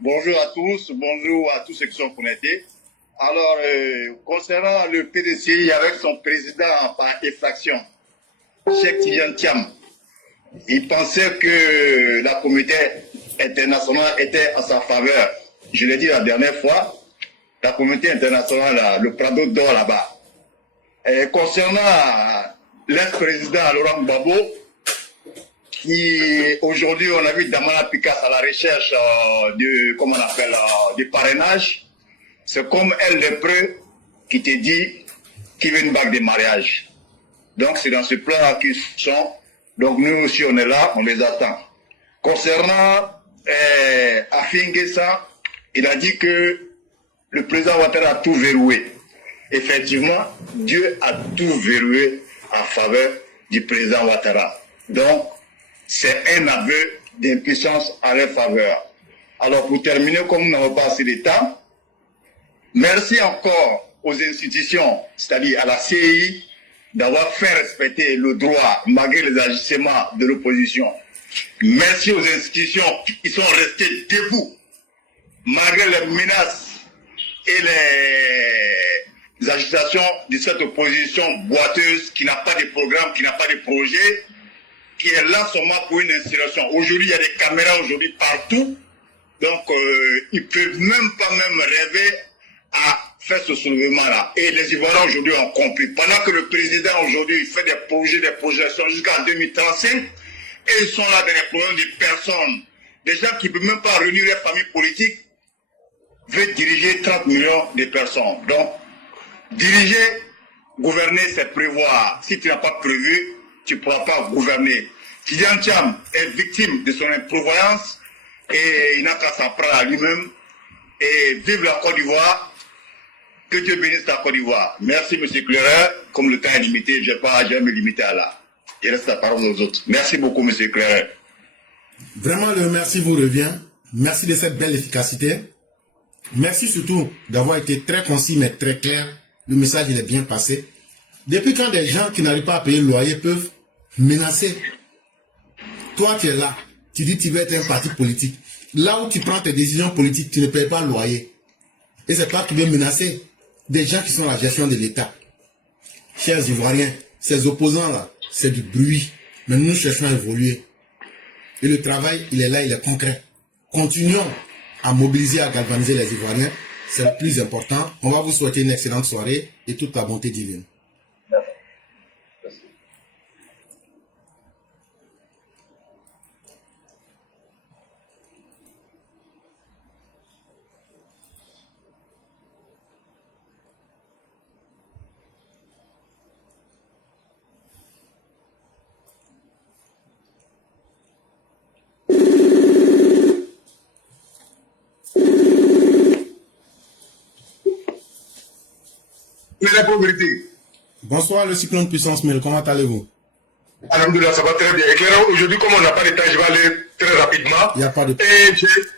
Bonjour à tous, bonjour à tous ceux qui sont connectés. Alors, concernant le PDCI avec son président par effraction, Cheikh Tidiane Thiam, il pensait que la communauté internationale était en sa faveur. Je l'ai dit la dernière fois, la communauté internationale, le Prado d'or là-bas. Concernant l'ex-président Laurent Gbagbo, qui aujourd'hui on a vu Damana Picasse à la recherche du parrainage, c'est comme El Lépreux qui te dit qu'il veut une bague de mariage. Donc c'est dans ce plan qu'ils sont. Donc nous aussi on est là, on les attend. Concernant Afingessa, il a dit que le président Ouattara a tout verrouillé. Effectivement, Dieu a tout verrouillé en faveur du président Ouattara. Donc, c'est un aveu d'impuissance à leur faveur. Alors, pour terminer, comme nous n'avons pas assez de temps, merci encore aux institutions, c'est-à-dire à la CEI, d'avoir fait respecter le droit malgré les agissements de l'opposition. Merci aux institutions qui sont restées debout malgré les menaces et les agitations de cette opposition boiteuse qui n'a pas de programme, qui n'a pas de projet, qui est là seulement pour une installation. Aujourd'hui, il y a des caméras aujourd'hui partout, donc ils ne peuvent même pas rêver à faire ce soulèvement-là. Et les Ivoiriens aujourd'hui ont compris. Pendant que le président aujourd'hui fait des projets, des projections jusqu'en 2035, et ils sont là dans les problèmes de personnes, des gens qui ne peuvent même pas réunir les familles politiques, veulent diriger 30 millions de personnes. Donc, diriger, gouverner, c'est prévoir. Si tu n'as pas prévu, tu ne pourras pas gouverner. Tidiane Thiam est victime de son imprévoyance et il n'a qu'à s'en prendre à lui-même. Et vive la Côte d'Ivoire. Que Dieu bénisse la Côte d'Ivoire. Merci, M. Cléret. Comme le temps est limité, je vais me limiter à là. Il reste la parole aux autres. Merci beaucoup, M. Cléret. Vraiment, le merci vous revient. Merci de cette belle efficacité. Merci surtout d'avoir été très concis mais très clair. Le message il est bien passé. Depuis quand des gens qui n'arrivent pas à payer le loyer peuvent menacer? Toi tu es là, tu dis que tu veux être un parti politique. Là où tu prends tes décisions politiques, tu ne payes pas le loyer. Et c'est toi qui veux menacer des gens qui sont à la gestion de l'État. Chers Ivoiriens, ces opposants-là, c'est du bruit. Mais nous cherchons à évoluer. Et le travail, il est là, il est concret. Continuons à mobiliser, à galvaniser les Ivoiriens. C'est le plus important. On va vous souhaiter une excellente soirée et toute la bonté divine. Bonsoir le cyclone puissance 1000, comment allez-vous? Alhamdoulilah, ça va très bien. Éclairant, aujourd'hui, comme on n'a pas de temps, je vais aller très rapidement. Il n'y a pas de... Et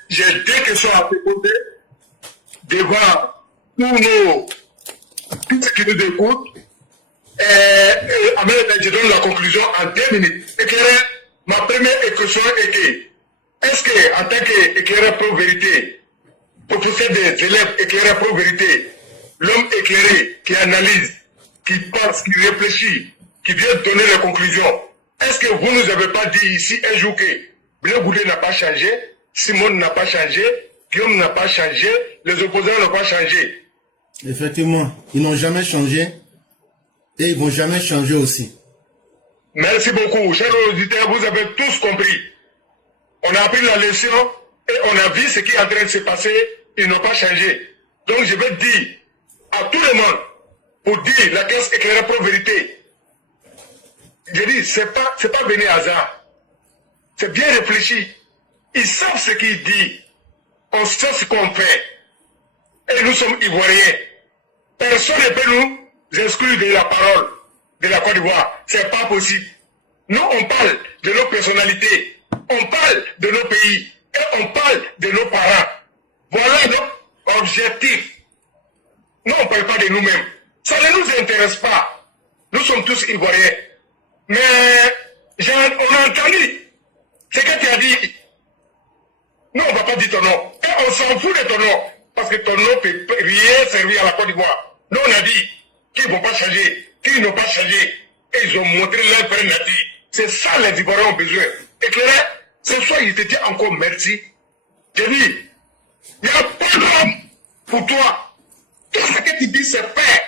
j'ai deux questions à te poser devant tous ceux qui nous écoutent. Je donne la conclusion en 2 minutes. Éclairant, ma première question est que, est-ce que, en tant qu'éclaireur pro-vérité, professeur des élèves éclaireur pro-vérité, l'homme éclairé qui analyse, qui pense, qui réfléchit, qui vient donner les conclusions, est-ce que vous ne nous avez pas dit ici un jour que Blé Goudé n'a pas changé, Simone n'a pas changé, Guillaume n'a pas changé, les opposants n'ont pas changé? Effectivement, ils n'ont jamais changé et ils ne vont jamais changer aussi. Merci beaucoup. Chers auditeurs, vous avez tous compris. On a appris la leçon et on a vu ce qui est en train de se passer. Ils n'ont pas changé. Donc je vais dire à tout le monde, pour dire la caisse éclairée pour vérité, je dis, c'est pas venu hasard. C'est bien réfléchi. Ils savent ce qu'ils disent. On sait ce qu'on fait. Et nous sommes Ivoiriens. Personne ne peut nous exclure de la parole de la Côte d'Ivoire. C'est pas possible. Nous, on parle de nos personnalités. On parle de nos pays. Et on parle de nos parents. Voilà notre objectif. Nous, on ne parle pas de nous-mêmes. Ça ne nous intéresse pas. Nous sommes tous Ivoiriens. Mais on a entendu ce que tu as dit. Non, on ne va pas dire ton nom. Et on s'en fout de ton nom. Parce que ton nom ne peut rien servir à la Côte d'Ivoire. Nous, on a dit qu'ils ne vont pas changer, qu'ils n'ont pas changé. Et ils ont montré leur vraie nature. C'est ça les Ivoiriens ont besoin. Éclairé, ce soir, il te dit encore merci. J'ai dit, il n'y a pas d'homme pour toi. Tout ce que tu dis, c'est fait.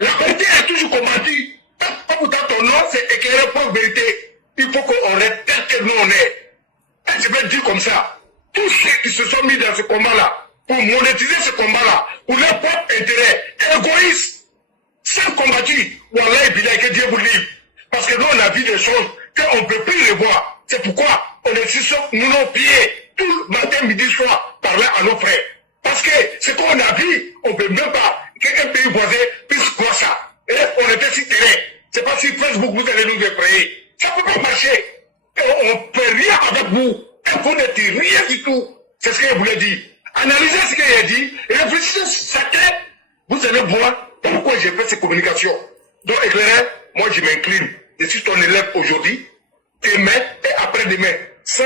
La vérité est toujours combattue. Quand vous avez ton nom, c'est éclairé pour vérité. Il faut qu'on reste tel que nous on est. Et je vais dire comme ça. Tous ceux qui se sont mis dans ce combat-là, pour monétiser ce combat-là, pour leur propre intérêt, égoïste, sans combattu, Wallah et Billah, que Dieu vous livre. Parce que nous, on a vu des choses qu'on ne peut plus les voir. C'est pourquoi on est sur nous nos pieds, tout le matin, midi, soir, parler à nos frères. Parce que ce qu'on a vu, on ne peut même pas qu'un pays voisin puisse voir ça. Et on était sur terrain. C'est pas sur Facebook vous allez nous effrayer. Ça ne peut pas marcher. Et on ne fait rien avec vous. Et vous n'êtes rien du tout. C'est ce que je voulais dire. Analysez ce qu'il a dit. Et réfléchissez chacun. Vous allez voir pourquoi j'ai fait ces communications. Donc, éclairé, moi je m'incline. Je suis ton élève aujourd'hui, demain et après-demain, sans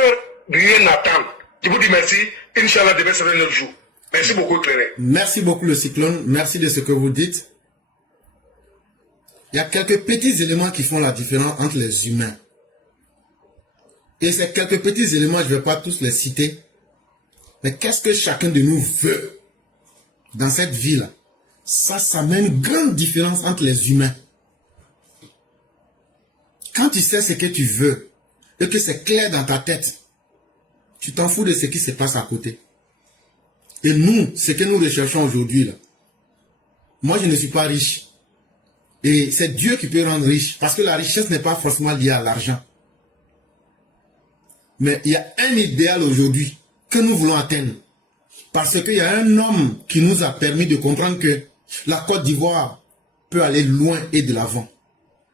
rien attendre. Je vous dis merci. Inch'Allah, demain sera notre jour. Merci beaucoup, éclairé. Merci beaucoup, le cyclone. Merci de ce que vous dites. Il y a quelques petits éléments qui font la différence entre les humains. Et ces quelques petits éléments, je ne vais pas tous les citer. Mais qu'est-ce que chacun de nous veut dans cette vie-là? Ça met une grande différence entre les humains. Quand tu sais ce que tu veux et que c'est clair dans ta tête, tu t'en fous de ce qui se passe à côté. Et nous, ce que nous recherchons aujourd'hui, là, moi je ne suis pas riche. Et c'est Dieu qui peut rendre riche. Parce que la richesse n'est pas forcément liée à l'argent. Mais il y a un idéal aujourd'hui que nous voulons atteindre. Parce qu'il y a un homme qui nous a permis de comprendre que la Côte d'Ivoire peut aller loin et de l'avant.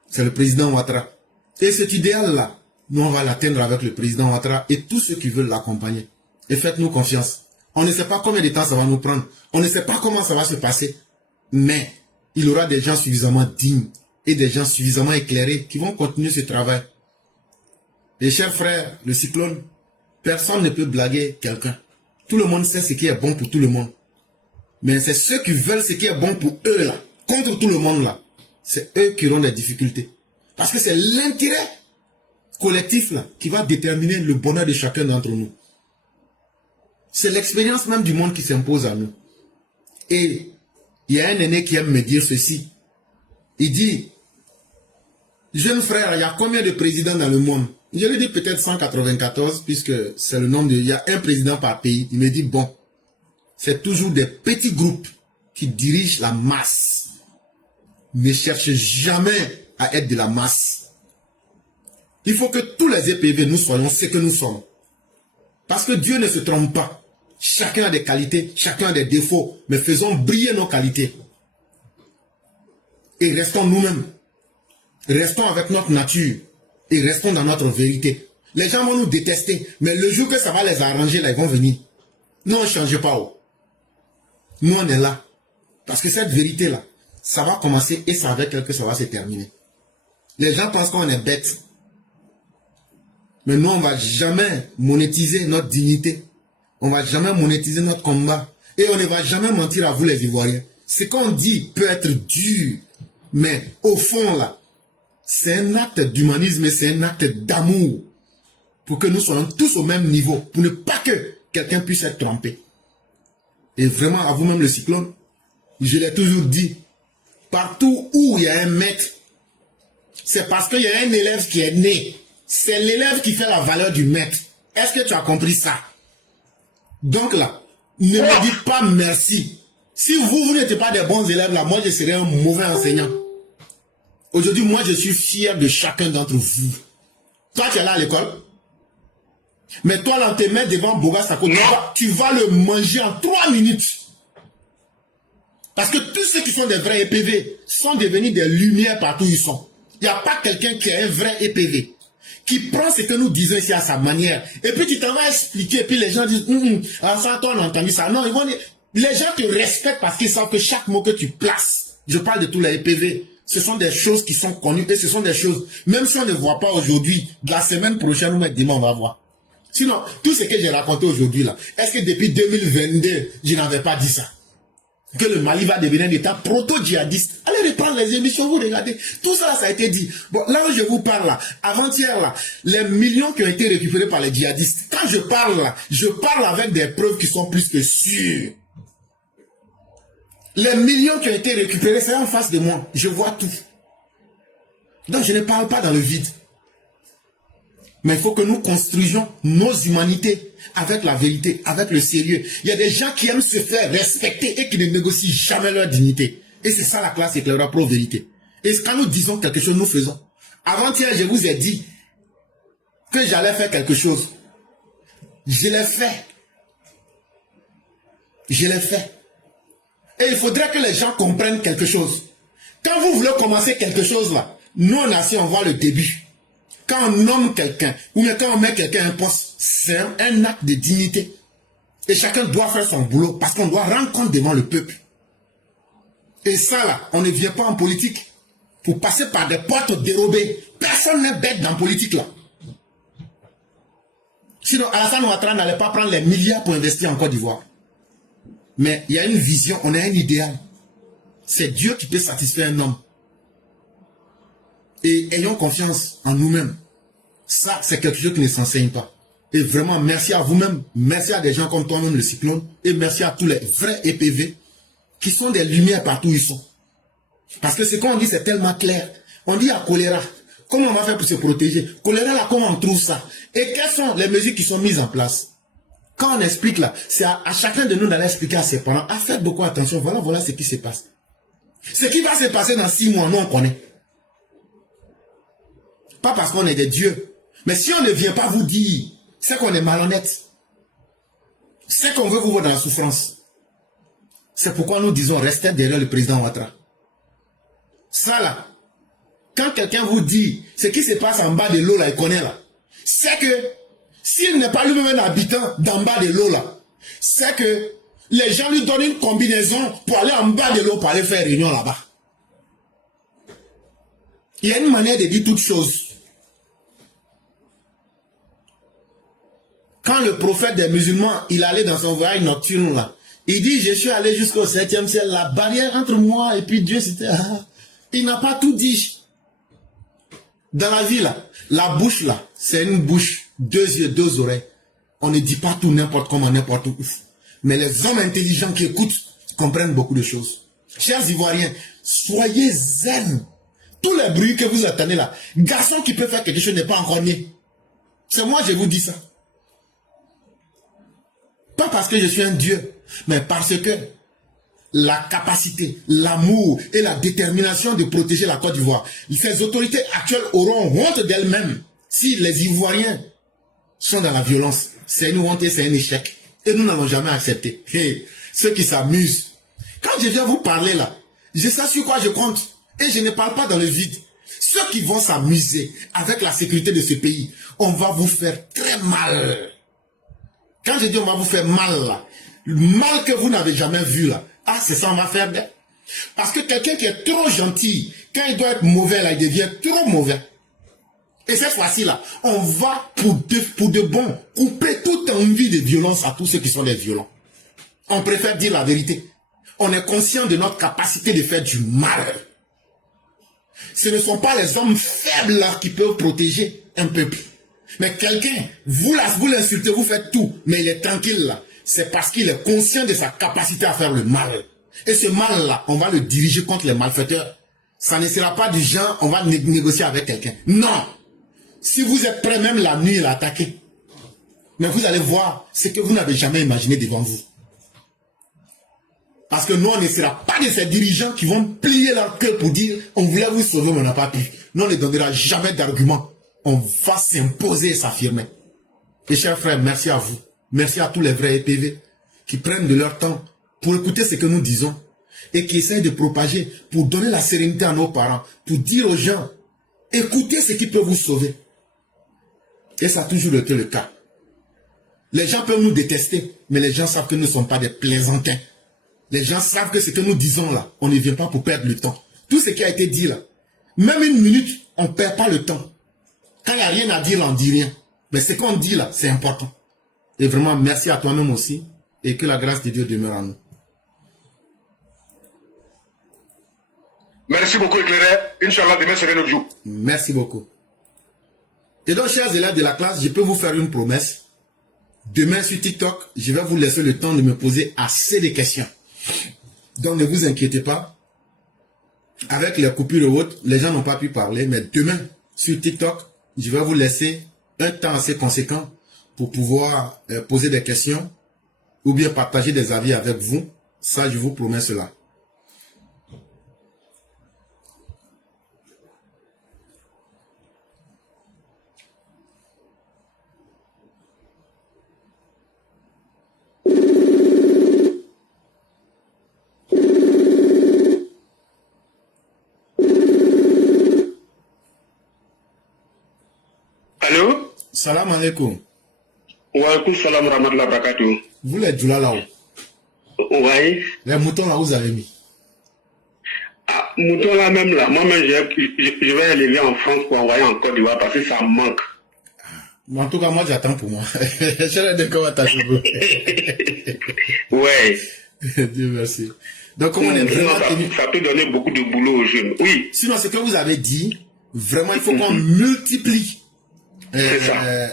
C'est le président Ouattara. Et cet idéal-là, nous on va l'atteindre avec le président Ouattara et tous ceux qui veulent l'accompagner. Et faites-nous confiance. On ne sait pas combien de temps ça va nous prendre. On ne sait pas comment ça va se passer. Mais il y aura des gens suffisamment dignes et des gens suffisamment éclairés qui vont continuer ce travail. Et chers frères, le cyclone, personne ne peut blaguer quelqu'un. Tout le monde sait ce qui est bon pour tout le monde. Mais c'est ceux qui veulent ce qui est bon pour eux là, contre tout le monde là. C'est eux qui auront des difficultés. Parce que c'est l'intérêt collectif là qui va déterminer le bonheur de chacun d'entre nous. C'est l'expérience même du monde qui s'impose à nous. Et il y a un aîné qui aime me dire ceci. Il dit, jeune frère, il y a combien de présidents dans le monde? Je lui dis peut-être 194, puisque c'est le nombre de... Il y a un président par pays. Il me dit, bon, c'est toujours des petits groupes qui dirigent la masse. Ne cherchez jamais à être de la masse. Il faut que tous les EPV, nous soyons ce que nous sommes. Parce que Dieu ne se trompe pas. Chacun a des qualités, chacun a des défauts, mais faisons briller nos qualités. Et restons nous-mêmes. Restons avec notre nature. Et restons dans notre vérité. Les gens vont nous détester, mais le jour que ça va les arranger, là, ils vont venir. Nous, on ne change pas. Oh. Nous, on est là. Parce que cette vérité-là, ça va commencer et ça avec elle que ça va se terminer. Les gens pensent qu'on est bêtes. Mais nous, on ne va jamais monétiser notre dignité. On ne va jamais monétiser notre combat. Et on ne va jamais mentir à vous, les Ivoiriens. Ce qu'on dit peut être dur. Mais au fond, là, c'est un acte d'humanisme et c'est un acte d'amour. Pour que nous soyons tous au même niveau. Pour ne pas que quelqu'un puisse être trompé. Et vraiment, à vous-même le cyclone, je l'ai toujours dit. Partout où il y a un maître, c'est parce qu'il y a un élève qui est né. C'est l'élève qui fait la valeur du maître. Est-ce que tu as compris ça? Donc là, ne me dites pas merci. Si vous n'êtes pas des bons élèves là, moi je serai un mauvais enseignant. Aujourd'hui, moi je suis fier de chacun d'entre vous. Toi tu es là à l'école. Mais toi là, on te met devant Boga Sako, tu vas le manger en 3 minutes. Parce que tous ceux qui sont des vrais EPV sont devenus des lumières partout où ils sont. Il n'y a pas quelqu'un qui est un vrai EPV. Qui prend ce que nous disons ici à sa manière. Et puis tu t'en vas expliquer. Et puis les gens disent, ça, toi on a entendu ça. Non, ils vont dire, les gens te respectent parce qu'ils savent que chaque mot que tu places, je parle de tous les EPV, ce sont des choses qui sont connues et ce sont des choses, même si on ne voit pas aujourd'hui, de la semaine prochaine ou même demain on va voir. Sinon, tout ce que j'ai raconté aujourd'hui là, est-ce que depuis 2022, je n'avais pas dit ça? Que le Mali va devenir un État proto-djihadiste. Allez reprendre les émissions, vous regardez. Tout ça, ça a été dit. Bon, là où je vous parle là, avant-hier là, les millions qui ont été récupérés par les djihadistes, quand je parle là, je parle avec des preuves qui sont plus que sûres. Les millions qui ont été récupérés, c'est en face de moi. Je vois tout. Donc je ne parle pas dans le vide. Mais il faut que nous construisions nos humanités avec la vérité, avec le sérieux. Il y a des gens qui aiment se faire respecter et qui ne négocient jamais leur dignité. Et c'est ça la classe éclaireur pro-vérité. Et quand nous disons quelque chose, nous faisons. Avant-hier, je vous ai dit que j'allais faire quelque chose. Je l'ai fait. Je l'ai fait. Et il faudrait que les gens comprennent quelque chose. Quand vous voulez commencer quelque chose là, nous on a su, on voit le début. Quand on nomme quelqu'un, ou bien quand on met quelqu'un à un poste, c'est un acte de dignité. Et chacun doit faire son boulot, parce qu'on doit rendre compte devant le peuple. Et ça là, on ne vient pas en politique pour passer par des portes dérobées. Personne n'est bête dans la politique là. Sinon, Alassane Ouattara n'allait pas prendre les milliards pour investir en Côte d'Ivoire. Mais il y a une vision, on a un idéal. C'est Dieu qui peut satisfaire un homme. Et ayons confiance en nous-mêmes. Ça, c'est quelque chose qui ne s'enseigne pas. Et vraiment, merci à vous-même. Merci à des gens comme toi-même, le Cyclone. Et merci à tous les vrais EPV qui sont des lumières partout où ils sont. Parce que ce qu'on dit, c'est tellement clair. On dit à choléra. Comment on va faire pour se protéger? Choléra, là, comment on trouve ça? Et quelles sont les mesures qui sont mises en place? Quand on explique là, c'est à chacun de nous d'aller expliquer à ses parents. À faire beaucoup attention. Voilà ce qui se passe. Ce qui va se passer dans 6 mois, nous on connaît. Pas parce qu'on est des dieux. Mais si on ne vient pas vous dire, c'est qu'on est malhonnête. C'est qu'on veut vous voir dans la souffrance. C'est pourquoi nous disons, restez derrière le président Ouattara. Ça là, quand quelqu'un vous dit ce qui se passe en bas de l'eau là, il connaît là. C'est que, s'il n'est pas lui-même un habitant d'en bas de l'eau là, c'est que les gens lui donnent une combinaison pour aller en bas de l'eau pour aller faire réunion là-bas. Il y a une manière de dire toutes choses. Quand le prophète des musulmans, il allait dans son voyage nocturne là, il dit, je suis allé jusqu'au 7e ciel, la barrière entre moi et puis Dieu, c'était... Il n'a pas tout dit. Dans la vie là, la bouche là, c'est une bouche, 2 yeux, 2 oreilles. On ne dit pas tout n'importe comment, n'importe où. Mais les hommes intelligents qui écoutent comprennent beaucoup de choses. Chers Ivoiriens, soyez zen. Tous les bruits que vous attendez là, garçon qui peut faire quelque chose n'est pas encore né. C'est moi, je vous dis ça. Pas parce que je suis un dieu, mais parce que la capacité, l'amour et la détermination de protéger la Côte d'Ivoire, ces autorités actuelles auront honte d'elles-mêmes si les Ivoiriens sont dans la violence. C'est une honte et c'est un échec. Et nous n'allons jamais accepter. Hey, ceux qui s'amusent. Quand je viens vous parler là, je sais sur quoi je compte. Et je ne parle pas dans le vide. Ceux qui vont s'amuser avec la sécurité de ce pays, on va vous faire très mal. Quand je dis on va vous faire mal là, le mal que vous n'avez jamais vu là, ah c'est ça on va faire bien. Parce que quelqu'un qui est trop gentil, quand il doit être mauvais là, il devient trop mauvais. Et cette fois-ci là, on va pour de bon couper toute envie de violence à tous ceux qui sont des violents. On préfère dire la vérité. On est conscient de notre capacité de faire du mal. Ce ne sont pas les hommes faibles là qui peuvent protéger un peuple. Mais quelqu'un, vous l'insultez, vous faites tout, mais il est tranquille là. C'est parce qu'il est conscient de sa capacité à faire le mal. Et ce mal là, on va le diriger contre les malfaiteurs. Ça ne sera pas du genre, on va négocier avec quelqu'un. Non. Si vous êtes prêt même la nuit à l'attaquer, mais vous allez voir ce que vous n'avez jamais imaginé devant vous. Parce que nous, on ne sera pas de ces dirigeants qui vont plier leur queue pour dire on voulait vous sauver, mais on n'a pas pu. Nous, on ne donnera jamais d'argument. On va s'imposer et s'affirmer. Et chers frères, merci à vous. Merci à tous les vrais EPV qui prennent de leur temps pour écouter ce que nous disons et qui essayent de propager pour donner la sérénité à nos parents, pour dire aux gens, écoutez ce qui peut vous sauver. Et ça a toujours été le cas. Les gens peuvent nous détester, mais les gens savent que nous ne sommes pas des plaisantins. Les gens savent que ce que nous disons là, on ne vient pas pour perdre le temps. Tout ce qui a été dit là, même une minute, on ne perd pas le temps. Quand il n'y a rien à dire, on ne dit rien. Mais ce qu'on dit là, c'est important. Et vraiment, merci à toi-même aussi. Et que la grâce de Dieu demeure en nous. Merci beaucoup, éclairé. Inch'Allah, demain serait notre jour. Merci beaucoup. Et donc, chers élèves de la classe, je peux vous faire une promesse. Demain sur TikTok, je vais vous laisser le temps de me poser assez de questions. Donc, ne vous inquiétez pas. Avec les coupures hautes, les gens n'ont pas pu parler. Mais demain, sur TikTok, je vais vous laisser un temps assez conséquent pour pouvoir poser des questions ou bien partager des avis avec vous. Ça, je vous promets cela. Allô? Salam alaikum. Wa alaikum salam wa rahmatullahi wa barakatuh. Vous les djoula là-haut. Oui. Les moutons là, vous avez mis. Ah, mouton là même là, moi-même je vais aller en France pour envoyer en Côte d'Ivoire parce que ça me manque. Mais en tout cas, moi j'attends pour moi. Je l'ai dit comment t'as fait. Ouais. Dieu merci. Donc, comme on est vraiment ça peut donner beaucoup de boulot aux jeunes. Oui. Sinon, ce que vous avez dit, vraiment, il faut qu'on multiplie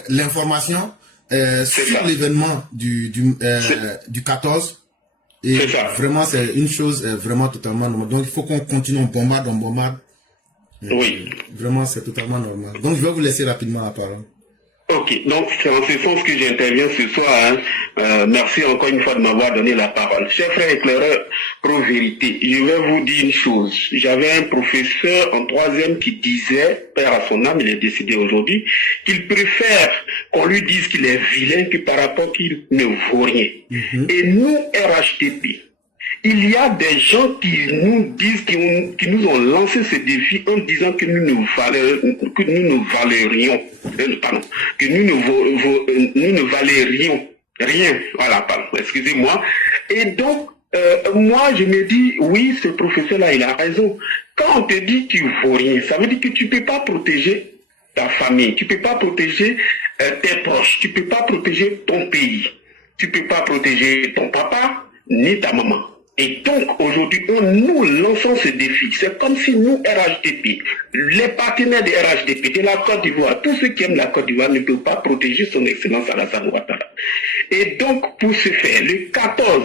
l'information sur l'événement du 14. Et vraiment, c'est une chose vraiment totalement normale. Donc, il faut qu'on continue, on bombarde. Oui. Vraiment, c'est totalement normal. Donc, je vais vous laisser rapidement la parole. Ok, donc c'est en ce sens que j'interviens ce soir. Hein. Merci encore une fois de m'avoir donné la parole. Cher frère éclaireur, pro-vérité, je vais vous dire une chose. J'avais un professeur en 3e qui disait, père à son âme, il est décédé aujourd'hui, qu'il préfère qu'on lui dise qu'il est vilain que par rapport qu'il ne vaut rien. Et nous, RHDP, il y a des gens qui nous disent, qui nous ont lancé ce défi en disant que nous ne valerions rien. Voilà, pardon, excusez-moi. Et donc, moi, je me dis, oui, ce professeur-là, il a raison. Quand on te dit que tu vaux rien, ça veut dire que tu ne peux pas protéger ta famille, tu ne peux pas protéger tes proches, tu ne peux pas protéger ton pays, tu ne peux pas protéger ton papa ni ta maman. Et donc, aujourd'hui, nous lançons ce défi. C'est comme si nous, RHDP, les partenaires de RHDP, de la Côte d'Ivoire, tous ceux qui aiment la Côte d'Ivoire ne peuvent pas protéger son excellence Alassane Ouattara. Et donc, pour ce faire, le 14,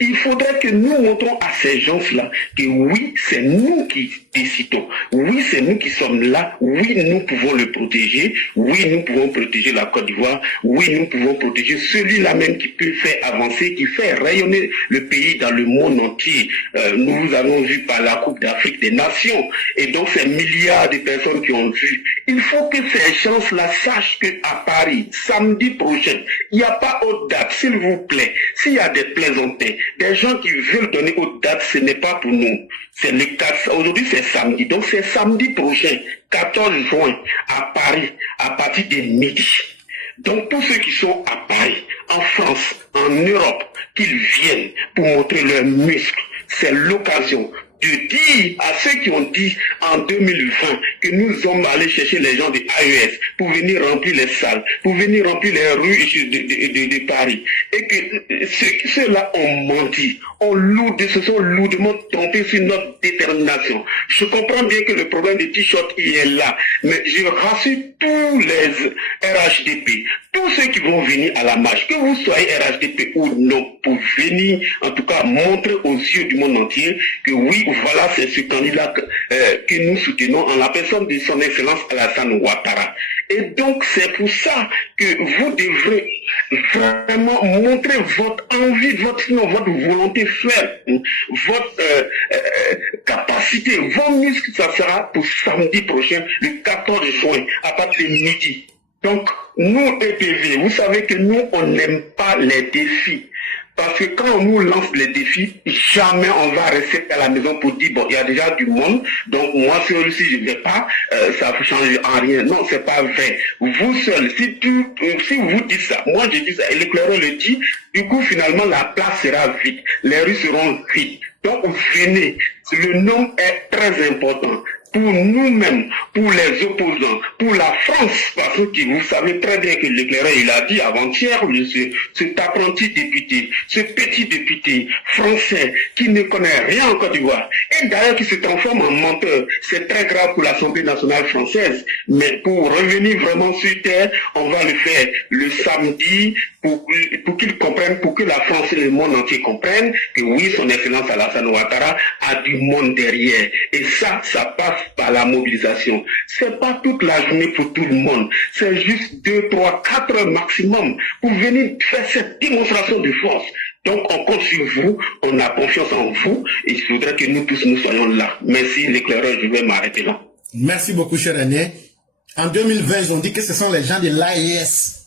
il faudrait que nous montrons à ces gens-là que oui, c'est nous qui décidons. Oui, c'est nous qui sommes là. Oui, nous pouvons le protéger. Oui, nous pouvons protéger la Côte d'Ivoire. Oui, nous pouvons protéger celui-là même qui peut faire avancer, qui fait rayonner le pays dans le monde entier. Nous avons vu par la Coupe d'Afrique des Nations. Et donc, ces milliards de personnes qui ont vu. Il faut que ces gens-là sachent qu'à Paris, samedi prochain, il n'y a pas autre date, s'il vous plaît. S'il y a des plaisantins, des gens qui veulent donner autre date, ce n'est pas pour nous. C'est le 4. Aujourd'hui, c'est samedi. Donc, c'est samedi prochain, 14 juin, à Paris, à partir de midi. Donc, tous ceux qui sont à Paris, en France, en Europe, qu'ils viennent pour montrer leurs muscles, c'est l'occasion de dire à ceux qui ont dit en 2020 que nous sommes allés chercher les gens de AES pour venir remplir les salles, pour venir remplir les rues de Paris. Et que ceux-là ont menti, se sont lourdement trompés sur notre détermination. Je comprends bien que le problème des t-shirts il est là, mais je rassure tous les RHDP, tous ceux qui vont venir à la marche, que vous soyez RHDP ou non, pour venir en tout cas montrer aux yeux du monde entier que oui, voilà, c'est ce candidat que nous soutenons en la personne de son excellence Alassane Ouattara. Et donc, c'est pour ça que vous devrez vraiment montrer votre envie, votre volonté ferme, votre capacité, vos muscles, ça sera pour samedi prochain, le 14 juin, à partir de midi. Donc, nous, EPV, vous savez que nous, on n'aime pas les défis. Parce que quand on nous lance les défis, jamais on va rester à la maison pour dire, bon, il y a déjà du monde, donc moi seul, si je ne vais pas, ça ne change en rien. Non, c'est pas vrai. Vous seul, si vous dites ça, moi je dis ça, et l'éclaireur le dit, du coup, finalement, la place sera vide, les rues seront vides. Donc, venez, le nom est très important. pour nous-mêmes, pour les opposants, pour la France, parce que vous savez très bien que l'éclaireur, il a dit avant-hier, cet apprenti député, ce petit député français qui ne connaît rien en Côte d'Ivoire, et d'ailleurs qui se transforme en menteur, c'est très grave pour l'Assemblée nationale française, mais pour revenir vraiment sur terre, on va le faire le samedi pour qu'ils comprennent, pour que la France et le monde entier comprennent que oui, son excellence Alassane Ouattara a du monde derrière. Et ça passe par la mobilisation. C'est pas toute la journée pour tout le monde. C'est juste 2, 3, 4 heures maximum pour venir faire cette démonstration de force. Donc on compte sur vous, on a confiance en vous et je voudrais que nous tous nous soyons là. Merci l'éclaireur, je vais m'arrêter là. Merci beaucoup, cher René. En 2020, ils ont dit que ce sont les gens de l'AES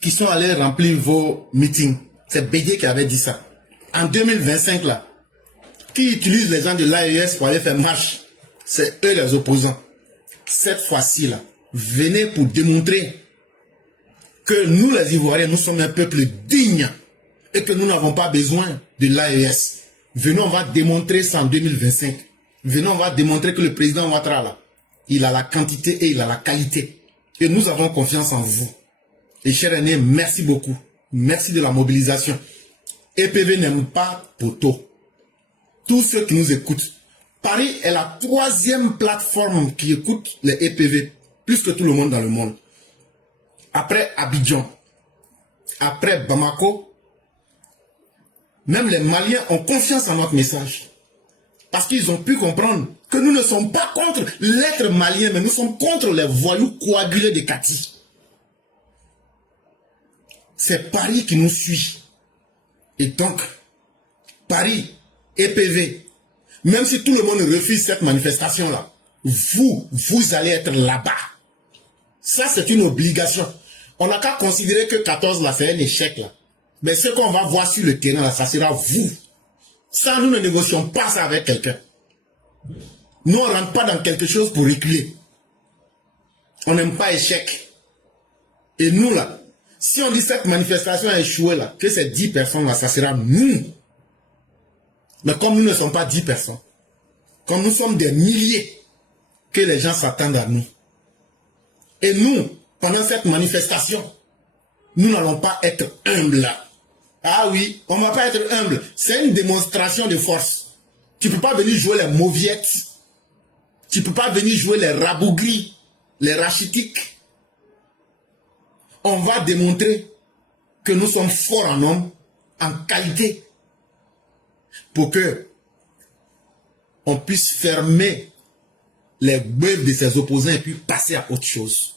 qui sont allés remplir vos meetings. C'est Bédier qui avait dit ça. En 2025, là, qui utilise les gens de l'AES pour aller faire marche? C'est eux les opposants. Cette fois-ci, là, venez pour démontrer que nous, les Ivoiriens, nous sommes un peuple digne et que nous n'avons pas besoin de l'AES. Venons, on va démontrer ça en 2025. Venons, on va démontrer que le président Ouattara, là, il a la quantité et il a la qualité. Et nous avons confiance en vous. Et cher aîné, merci beaucoup. Merci de la mobilisation. EPV n'aime pas Poto. Tous ceux qui nous écoutent, Paris est la 3e plateforme qui écoute les EPV, plus que tout le monde dans le monde. Après Abidjan, après Bamako, même les Maliens ont confiance en notre message. Parce qu'ils ont pu comprendre que nous ne sommes pas contre l'être malien, mais nous sommes contre les voyous coagulés de Kati. C'est Paris qui nous suit. Et donc, Paris, EPV, même si tout le monde refuse cette manifestation-là, vous allez être là-bas. Ça, c'est une obligation. On n'a qu'à considérer que 14, là, c'est un échec, là. Mais ce qu'on va voir sur le terrain, là, ça sera vous. Ça, nous ne négocions pas ça avec quelqu'un. Nous, on ne rentre pas dans quelque chose pour reculer. On n'aime pas échec. Et nous, là, si on dit cette manifestation a échoué, là, que ces 10 personnes, là, ça sera nous. Mais comme nous ne sommes pas 10 personnes, comme nous sommes des milliers, que les gens s'attendent à nous. Et nous, pendant cette manifestation, nous n'allons pas être humbles là. Ah oui, on ne va pas être humble. C'est une démonstration de force. Tu ne peux pas venir jouer les mauviettes. Tu ne peux pas venir jouer les rabougris, les rachitiques. On va démontrer que nous sommes forts en homme, en qualité, pour que on puisse fermer les bœufs de ses opposants et puis passer à autre chose.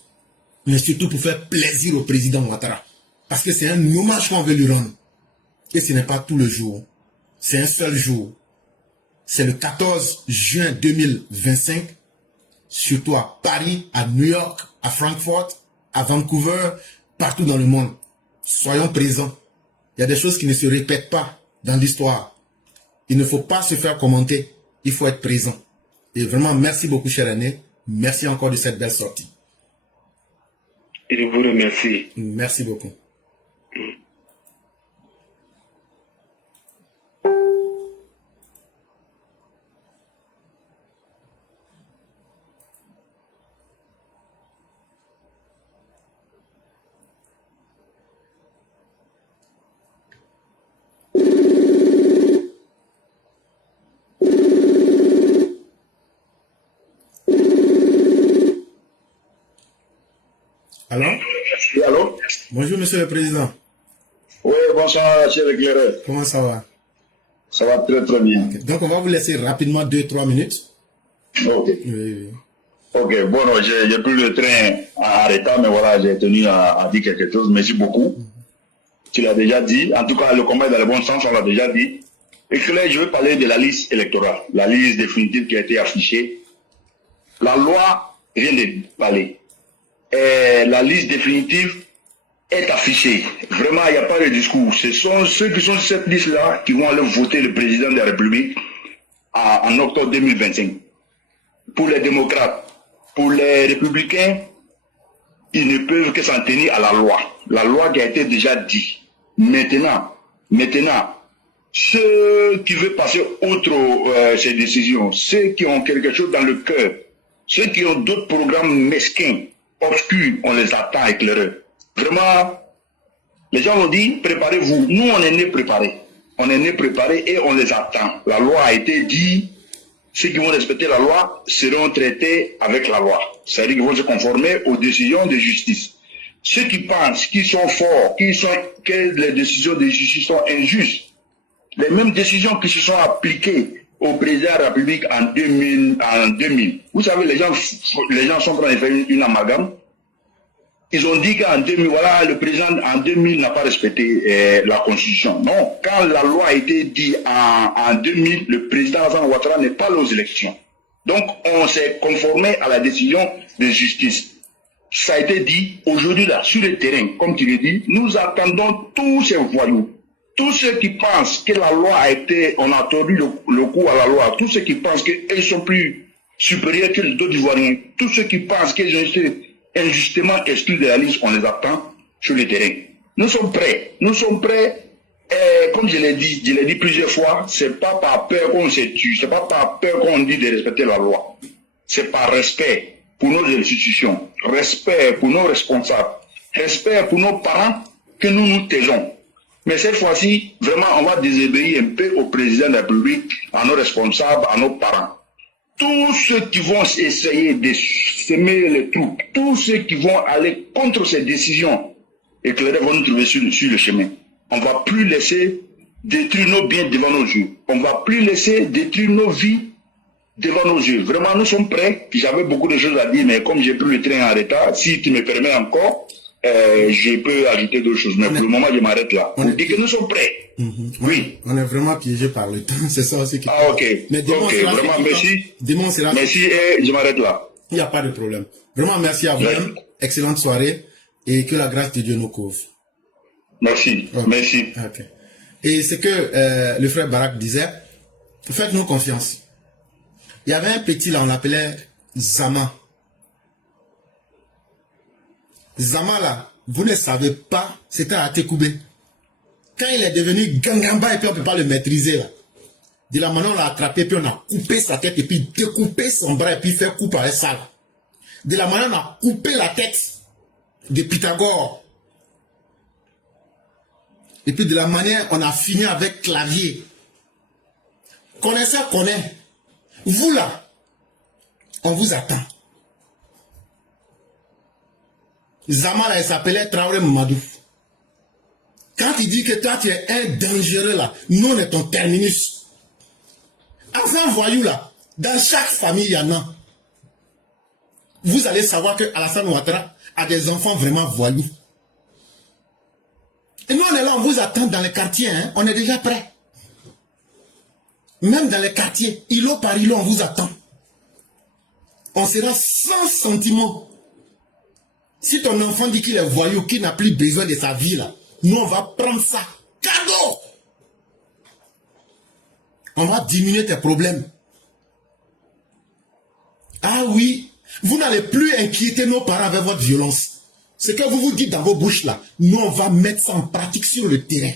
Mais surtout pour faire plaisir au président Ouattara. Parce que c'est un hommage qu'on veut lui rendre. Et ce n'est pas tout le jour. C'est un seul jour. C'est le 14 juin 2025. Surtout à Paris, à New York, à Francfort, à Vancouver, partout dans le monde. Soyons présents. Il y a des choses qui ne se répètent pas dans l'histoire. Il ne faut pas se faire commenter. Il faut être présent. Et vraiment, merci beaucoup, cher René. Merci encore de cette belle sortie. Et je vous remercie. Merci beaucoup. Allô? Oui, allô? Bonjour, monsieur le président. Oui, bonsoir, cher éclaireur. Comment ça va? Ça va très très bien. Okay. Donc, on va vous laisser rapidement 2-3 minutes. Ok. Oui. Ok, bon, j'ai pris le train en retard, mais voilà, j'ai tenu à dire quelque chose. Merci beaucoup. Tu l'as déjà dit. En tout cas, le combat est dans le bon sens, on l'a déjà dit. Et là, je veux parler de la liste électorale, la liste définitive qui a été affichée. La loi vient de parler. Et la liste définitive est affichée. Vraiment, il n'y a pas de discours. Ce sont ceux qui sont sur cette liste-là qui vont aller voter le président de la République en octobre 2025. Pour les démocrates, pour les républicains, ils ne peuvent que s'en tenir à la loi. La loi qui a été déjà dite. Maintenant, ceux qui veulent passer outre ces décisions, ceux qui ont quelque chose dans le cœur Ceux qui ont d'autres programmes mesquins, obscurs, on les attend éclairés. Vraiment, les gens ont dit, préparez-vous. Nous, on est nés préparés. On est nés préparés et on les attend. La loi a été dit, ceux qui vont respecter la loi seront traités avec la loi. C'est-à-dire qu'ils vont se conformer aux décisions de justice. Ceux qui pensent qu'ils sont forts, que les décisions de justice sont injustes, les mêmes décisions qui se sont appliquées au président de la République en 2000. Vous savez, les gens sont en train de faire une amalgame. Ils ont dit qu'en 2000, voilà, le président en 2000 n'a pas respecté la Constitution. Non, quand la loi a été dite en 2000, le président Alassane Ouattara n'est pas allé aux élections. Donc, on s'est conformé à la décision de justice. Ça a été dit aujourd'hui là, sur le terrain, comme tu le dis, nous attendons tous ces voyous. Tous ceux qui pensent que la loi a été, on a tordu le coup à la loi, tous ceux qui pensent qu'ils sont plus supérieurs que les autres Ivoiriens, tous ceux qui pensent qu'ils ont été injustement exclus de la liste, on les attend sur le terrain. Nous sommes prêts. Nous sommes prêts. Comme je l'ai dit plusieurs fois, c'est pas par peur qu'on se tue, c'est pas par peur qu'on dit de respecter la loi. C'est par respect pour nos institutions, respect pour nos responsables, respect pour nos parents que nous nous taisons. Mais cette fois-ci, vraiment, on va désobéir un peu au président de la République, à nos responsables, à nos parents. Tous ceux qui vont essayer de semer les troupes, tous ceux qui vont aller contre ces décisions éclairées vont nous trouver sur le chemin. On ne va plus laisser détruire nos biens devant nos yeux. On ne va plus laisser détruire nos vies devant nos yeux. Vraiment, nous sommes prêts. J'avais beaucoup de choses à dire, mais comme j'ai pris le train en retard, si tu me permets encore, je peux ajouter d'autres choses. Mais pour le moment, je m'arrête là. Pour dire que nous sommes prêts. Oui. On est vraiment piégé par le temps. C'est ça aussi qui... Ah, ok. Mais ok, vraiment, merci. Merci et je m'arrête là. Il n'y a pas de problème. Vraiment, merci à vous. Ouais. Excellente soirée et que la grâce de Dieu nous couvre. Merci. Okay. Merci. Okay. Et c'est que le frère Barak disait, faites-nous confiance. Il y avait un petit là, on l'appelait Zama. Zama là, vous ne savez pas, c'était à Tekoubé. Quand il est devenu Gangamba et puis on ne peut pas le maîtriser là. De la manière on l'a attrapé puis on a coupé sa tête et puis découpé son bras et puis fait coupe avec ça là. De la manière on a coupé la tête de Pythagore. Et puis de la manière on a fini avec Clavier. Connaisseur connaît. Vous là, on vous attend. Zama là, il s'appelait Traoré Mamadou. Quand il dit que toi tu es un dangereux là, nous on est ton terminus. Enfant voyou là, dans chaque famille il y en a. Vous allez savoir que Alassane Ouattara a des enfants vraiment voyous. Et nous on est là, on vous attend dans les quartiers, hein? On est déjà prêts. Même dans les quartiers, îlot par îlot, on vous attend. On sera sans sentiment. Si ton enfant dit qu'il est voyou, qu'il n'a plus besoin de sa vie là, nous on va prendre ça. Cadeau! On va diminuer tes problèmes. Ah oui, vous n'allez plus inquiéter nos parents avec votre violence. Ce que vous vous dites dans vos bouches là, nous on va mettre ça en pratique sur le terrain.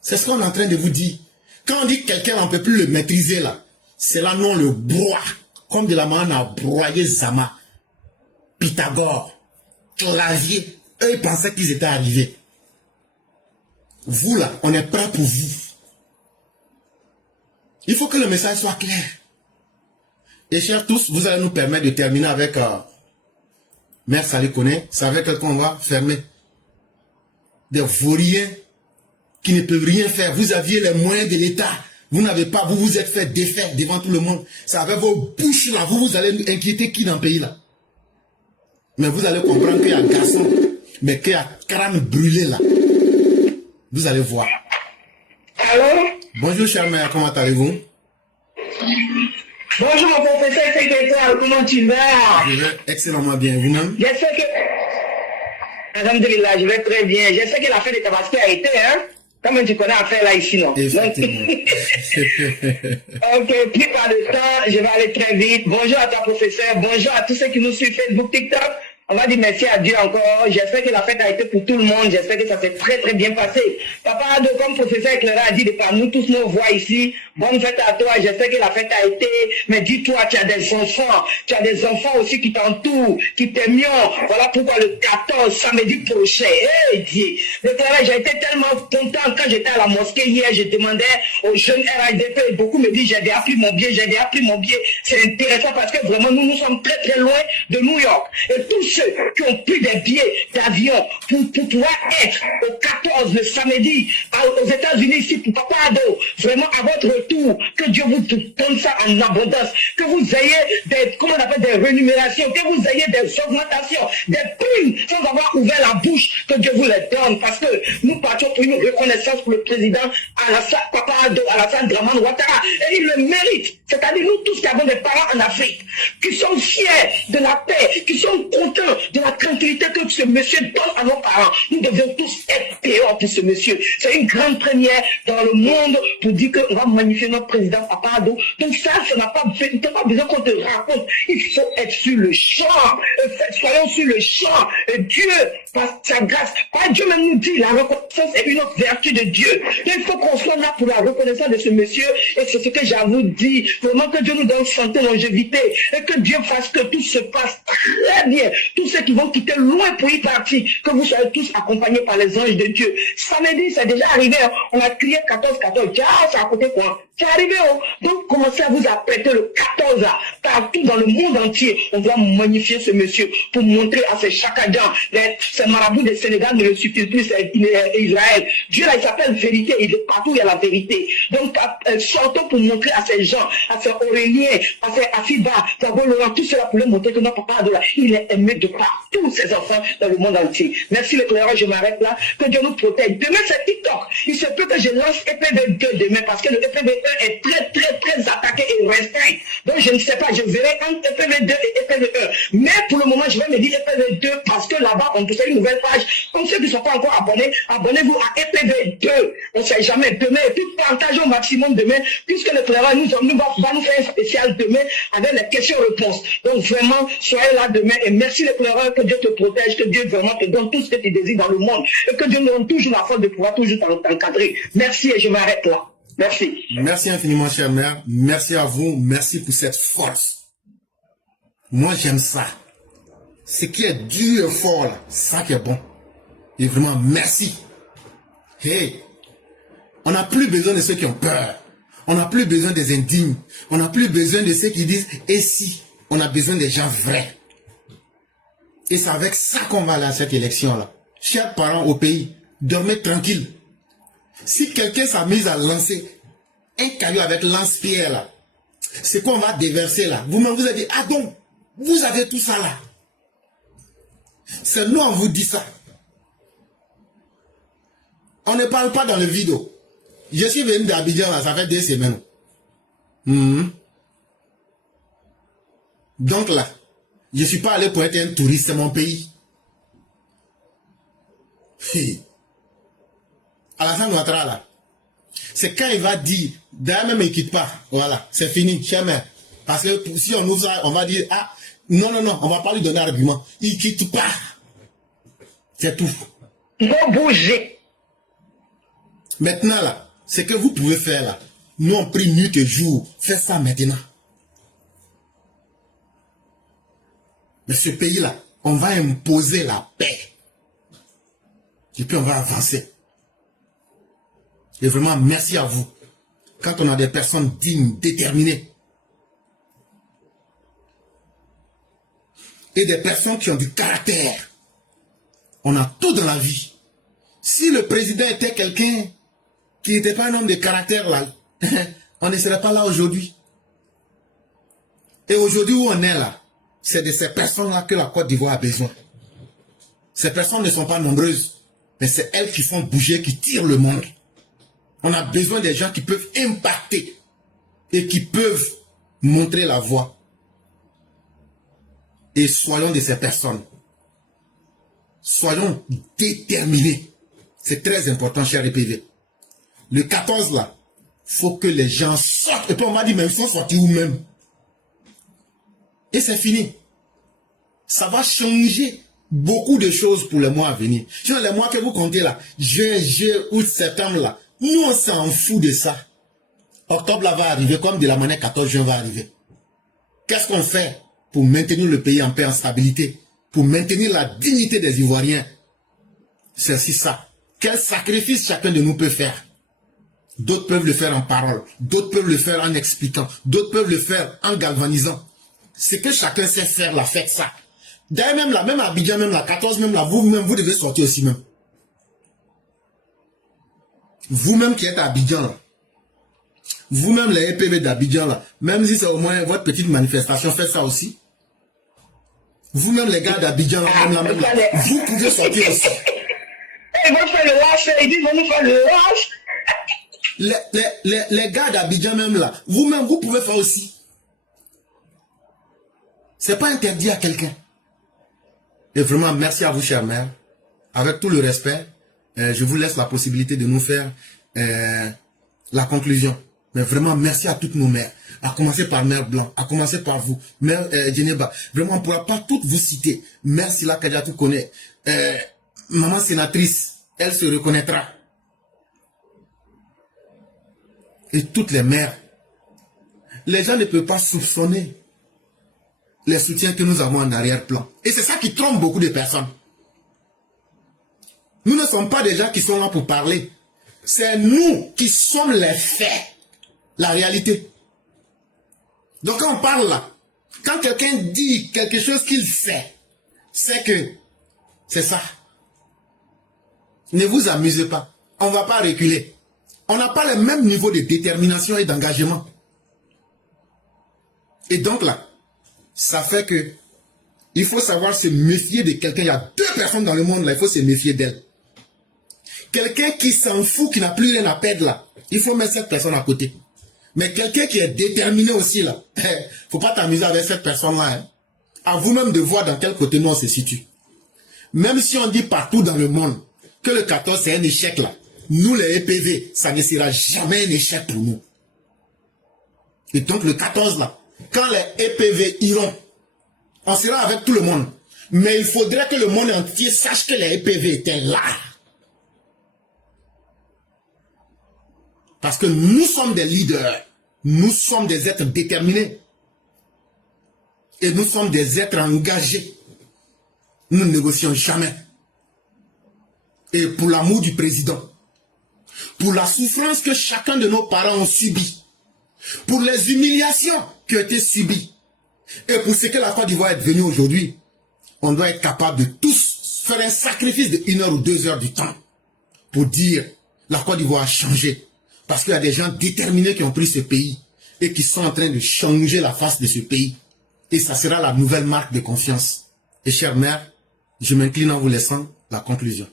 C'est ce qu'on est en train de vous dire. Quand on dit que quelqu'un on ne peut plus le maîtriser là, c'est là non le broie. Comme de la manière on a broyé Zama, Pythagore, Clavier. Eux ils pensaient qu'ils étaient arrivés. Vous là, on est prêt pour vous. Il faut que le message soit clair. Et chers tous, vous allez nous permettre de terminer avec Mère Salih Koné. C'est avec elle qu'on va fermer. Des vauriens qui ne peuvent rien faire. Vous aviez les moyens de l'État. Vous n'avez pas, vous vous êtes fait défaire devant tout le monde. C'est avec vos bouches là, vous allez inquiéter qui dans le pays là. Mais vous allez comprendre qu'il y a un garçon, mais qu'il y a crâne brûlé là. Vous allez voir. Allô? Bonjour chère mère, comment allez-vous? Bonjour mon professeur secrétaire, comment tu vas? Je vais excellemment bien, vous-même? Je sais que... Alhamdulillah, je vais très bien. Je sais que la fête de Tabaski a été, hein? Comme tu connais à faire là ici, non? Effectivement. Ok, plus pas de temps, je vais aller très vite. Bonjour à ta professeur, bonjour à tous ceux qui nous suivent Facebook, TikTok. On va dire merci à Dieu encore. J'espère que la fête a été pour tout le monde. J'espère que ça s'est très très bien passé. Papa Ado, comme professeur éclairé a dit de par nous tous nos voix ici, bonne fête à toi. J'espère que la fête a été. Mais dis-toi, tu as des enfants. Tu as des enfants aussi qui t'entourent, qui t'aiment. Voilà pourquoi le 14, samedi prochain, Dieu. J'ai été tellement content quand j'étais à la mosquée hier. Je demandais aux jeunes RADP et beaucoup me disent, j'ai appris mon billet, j'ai appris mon billet. C'est intéressant parce que vraiment, nous sommes très très loin de New York. Et tous ceux qui ont pris des billets d'avion pour pouvoir être au 14 le samedi aux États-Unis ici pour Papa Ado, vraiment à votre retour, que Dieu vous donne ça en abondance, que vous ayez des, comment on appelle, des rémunérations, que vous ayez des augmentations, des primes sans avoir ouvert la bouche, que Dieu vous les donne, parce que nous partions pour une reconnaissance pour le président Alassane, Papa Ado, Alassane Dramane Ouattara, et il le mérite. C'est-à-dire nous tous qui avons des parents en Afrique, qui sont fiers de la paix, qui sont contents de la tranquillité que ce monsieur donne à nos parents. Nous devons tous être dehors pour ce monsieur. C'est une grande première dans le monde pour dire qu'on va magnifier notre président Papa Ado. Donc ça n'a pas besoin qu'on te raconte. Il faut être sur le champ. Soyons sur le champ. Et Dieu, par sa grâce, Dieu même nous dit, la reconnaissance est une autre vertu de Dieu. Il faut qu'on soit là pour la reconnaissance de ce monsieur. Et c'est ce que j'avoue dit. Vraiment que Dieu nous donne santé, longévité. Et que Dieu fasse que tout se passe très bien. Tous ceux qui vont quitter loin pour y partir, que vous soyez tous accompagnés par les anges de Dieu. Samedi, c'est déjà arrivé. On a crié 14-14. Ah, ça a coûté quoi? C'est arrivé. Donc, commencez à vous apprêter le 14 là. Partout dans le monde entier, on doit magnifier ce monsieur pour montrer à ces chakadans, ces marabouts du Sénégal ne le suffisent plus, c'est Israël. Dieu là, il s'appelle vérité. Il est partout, il y a la vérité. Donc, sortons pour montrer à ces gens, à ces Auréliens, à ces Afiba, Laurent, tout cela pour leur montrer que notre papa là, il est aimé de par tous ses enfants dans le monde entier. Merci l'éclairage, je m'arrête là. Que Dieu nous protège. Demain, c'est TikTok. Il se peut que je lance EPV2 demain parce que le EPV1 est très, très, très attaqué et restreint. Donc, je ne sais pas, je verrai entre EPV2 et EPV1. Mais pour le moment, je vais me dire EPV2 parce que là-bas, on peut faire une nouvelle page. Comme ceux qui ne sont pas encore abonnés, abonnez-vous à EPV2. On ne sait jamais demain. Et puis, partagez au maximum demain, puisque le travail va nous faire un spécial demain avec les questions-réponses. Donc, vraiment, soyez là demain et merci les pleureurs, que Dieu te protège, que Dieu vraiment te donne tout ce que tu désires dans le monde et que Dieu nous donne toujours la force de pouvoir toujours t'encadrer. Merci et je m'arrête là. Merci. Merci infiniment, chère mère. Merci à vous. Merci pour cette force. Moi, j'aime ça. Ce qui est dur et fort, là, ça qui est bon. Et vraiment, merci. Hey, on n'a plus besoin de ceux qui ont peur. On n'a plus besoin des indignes. On n'a plus besoin de ceux qui disent « et si ?» On a besoin des gens vrais. Et c'est avec ça qu'on va aller à cette élection-là. Chers parents au pays, dormez tranquille. Si quelqu'un s'amuse à lancer un caillou avec lance-pierre là, c'est qu'on va déverser là. Vous-même vous avez dit, ah donc, vous avez tout ça là. C'est nous on vous dit ça. On ne parle pas dans le vidéo. Je suis venu d'Abidjan là, ça fait 2 semaines. Donc là, je ne suis pas allé pour être un touriste, c'est mon pays. Alassane Ouattara là, c'est quand il va dire, d'ailleurs même il ne quitte pas, voilà, c'est fini, cher mère. Parce que si on ouvre ça, on va dire, ah, non, on ne va pas lui donner argument. Il ne quitte pas. C'est tout. Il faut bouger. Maintenant là, ce que vous pouvez faire là, nous on prie nuit et jour, faites ça maintenant. Mais ce pays-là, on va imposer la paix. Et puis on va avancer. Et vraiment, merci à vous. Quand on a des personnes dignes, déterminées, et des personnes qui ont du caractère, on a tout dans la vie. Si le président était quelqu'un qui n'était pas un homme de caractère, là, on ne serait pas là aujourd'hui. Et aujourd'hui où on est là, c'est de ces personnes-là que la Côte d'Ivoire a besoin. Ces personnes ne sont pas nombreuses, mais c'est elles qui font bouger, qui tirent le monde. On a besoin des gens qui peuvent impacter et qui peuvent montrer la voie. Et soyons de ces personnes. Soyons déterminés. C'est très important, cher EPV. Le 14 là, il faut que les gens sortent. Et puis on m'a dit, mais il faut sortir où même. Et c'est fini. Ça va changer beaucoup de choses pour les mois à venir. Sur les mois que vous comptez là, juin, août, septembre là, nous on s'en fout de ça. Octobre là va arriver comme de la manière 14 juin va arriver. Qu'est-ce qu'on fait pour maintenir le pays en paix, en stabilité, pour maintenir la dignité des Ivoiriens? C'est aussi ça. Quel sacrifice chacun de nous peut faire? D'autres peuvent le faire en parole, d'autres peuvent le faire en expliquant, d'autres peuvent le faire en galvanisant. Ce que chacun sait faire, là, faites ça. D'ailleurs, même là, même à Abidjan, même là, 14, même là, vous-même, vous devez sortir aussi même. Vous-même qui êtes à Abidjan, là. Vous-même, les EPV d'Abidjan, là. Même si c'est au moins votre petite manifestation, faites ça aussi. Vous-même, les gars d'Abidjan, là, même là, vous pouvez sortir aussi. Ils vont faire le wash, ils disent, ils vont nous faire le wash. Les gars d'Abidjan, même là, vous-même, vous pouvez faire aussi. C'est pas interdit à quelqu'un. Et vraiment, merci à vous, chère mère. Avec tout le respect, je vous laisse la possibilité de nous faire la conclusion. Mais vraiment, merci à toutes nos mères. À commencer par Mère Blanc, à commencer par vous, Mère Djeneba. Vraiment, on ne pourra pas toutes vous citer. Mère Sila Kadiatou connaît. Maman sénatrice, elle se reconnaîtra. Et toutes les mères. Les gens ne peuvent pas soupçonner les soutiens que nous avons en arrière-plan. Et c'est ça qui trompe beaucoup de personnes. Nous ne sommes pas des gens qui sont là pour parler. C'est nous qui sommes les faits. La réalité. Donc quand on parle là, quand quelqu'un dit quelque chose qu'il fait, c'est que c'est ça. Ne vous amusez pas. On ne va pas reculer. On n'a pas le même niveau de détermination et d'engagement. Et donc là, ça fait que il faut savoir se méfier de quelqu'un. Il y a 2 personnes dans le monde là, il faut se méfier d'elle. Quelqu'un qui s'en fout, qui n'a plus rien à perdre là, il faut mettre cette personne à côté. Mais quelqu'un qui est déterminé aussi là, faut pas t'amuser avec cette personne là. Hein. À vous-même de voir dans quel côté nous on se situe. Même si on dit partout dans le monde que le 14 c'est un échec là, nous les EPV, ça ne sera jamais un échec pour nous. Et donc le 14 là, quand les EPV iront, on sera avec tout le monde. Mais il faudrait que le monde entier sache que les EPV étaient là. Parce que nous sommes des leaders. Nous sommes des êtres déterminés. Et nous sommes des êtres engagés. Nous ne négocions jamais. Et pour l'amour du président, pour la souffrance que chacun de nos parents ont subie, pour les humiliations qui ont été subies, et pour ce que la Côte d'Ivoire est devenue aujourd'hui, on doit être capable de tous faire un sacrifice de 1 heure ou 2 heures du temps pour dire la Côte d'Ivoire a changé. Parce qu'il y a des gens déterminés qui ont pris ce pays et qui sont en train de changer la face de ce pays. Et ça sera la nouvelle marque de confiance. Et chère mère, je m'incline en vous laissant la conclusion.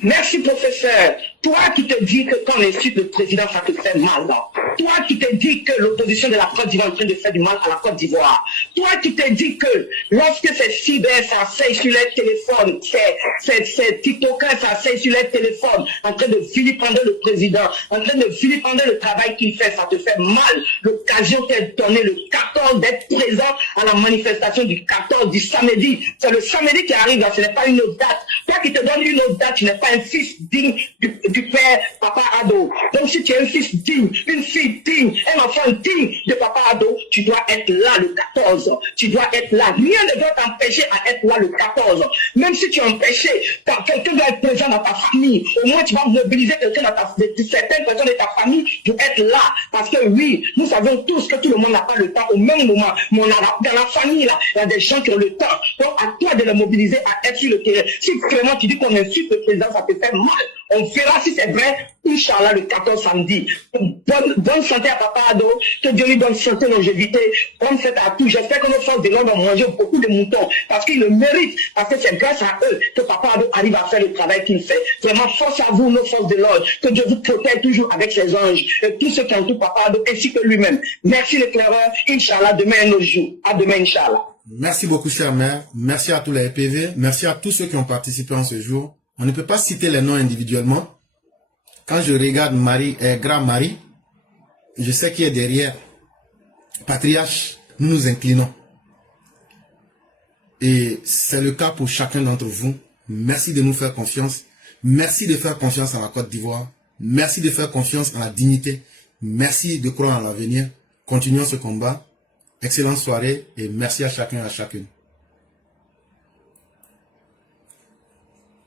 Merci, professeur. Toi qui te dis que quand on insulte le président, ça te fait mal. Toi qui te dis que l'opposition de la Côte d'Ivoire est en train de faire du mal à la Côte d'Ivoire. Toi qui te dis que lorsque ces cyber s'asseyent sur les téléphones, ces TikTokers s'asseyent sur les téléphones, en train de vilipender le président, en train de vilipender le travail qu'il fait, ça te fait mal. L'occasion t'est donnée le 14 d'être présent à la manifestation du 14, du samedi. C'est le samedi qui arrive, ce n'est pas une autre date. Toi qui te donne une autre date, tu n'es pas un fils digne du père Papa Ado. Donc si tu es un fils digne, une fille digne, un enfant digne de Papa Ado, tu dois être là le 14. Tu dois être là. Rien ne doit t'empêcher à être là le 14. Même si tu es empêché, quelqu'un doit être présent dans ta famille. Au moins tu vas mobiliser quelqu'un de certaines personnes de ta famille pour être là. Parce que oui, nous savons tous que tout le monde n'a pas le temps au même moment. Mais dans la famille là, il y a des gens qui ont le temps. Donc à toi de les mobiliser à être sur le terrain. Si vraiment tu dis qu'on insulte le président, ça te fait mal. On verra si c'est vrai, Inch'Allah, le 14 samedi. Bonne santé à Papa Ado, que Dieu lui donne santé, longévité, bonne fête à tous. J'espère que nos forces de l'ordre vont manger beaucoup de moutons, parce qu'ils le méritent, parce que c'est grâce à eux que Papa Ado arrive à faire le travail qu'il fait. Vraiment, force à vous, nos forces de l'ordre, que Dieu vous protège toujours avec ses anges, et tous ceux qui entourent Papa Ado, ainsi que lui-même. Merci l'éclaireur, Inch'Allah, demain est notre jour. À demain, Inch'Allah. Merci beaucoup, chère mère. Merci à tous les EPV. Merci à tous ceux qui ont participé en ce jour. On ne peut pas citer les noms individuellement. Quand je regarde Marie, Grand Marie, je sais qui est derrière. Patriarche nous nous inclinons. Et c'est le cas pour chacun d'entre vous. Merci de nous faire confiance. Merci de faire confiance à la Côte d'Ivoire. Merci de faire confiance en la dignité. Merci de croire en l'avenir. Continuons ce combat. Excellente soirée et merci à chacun et à chacune.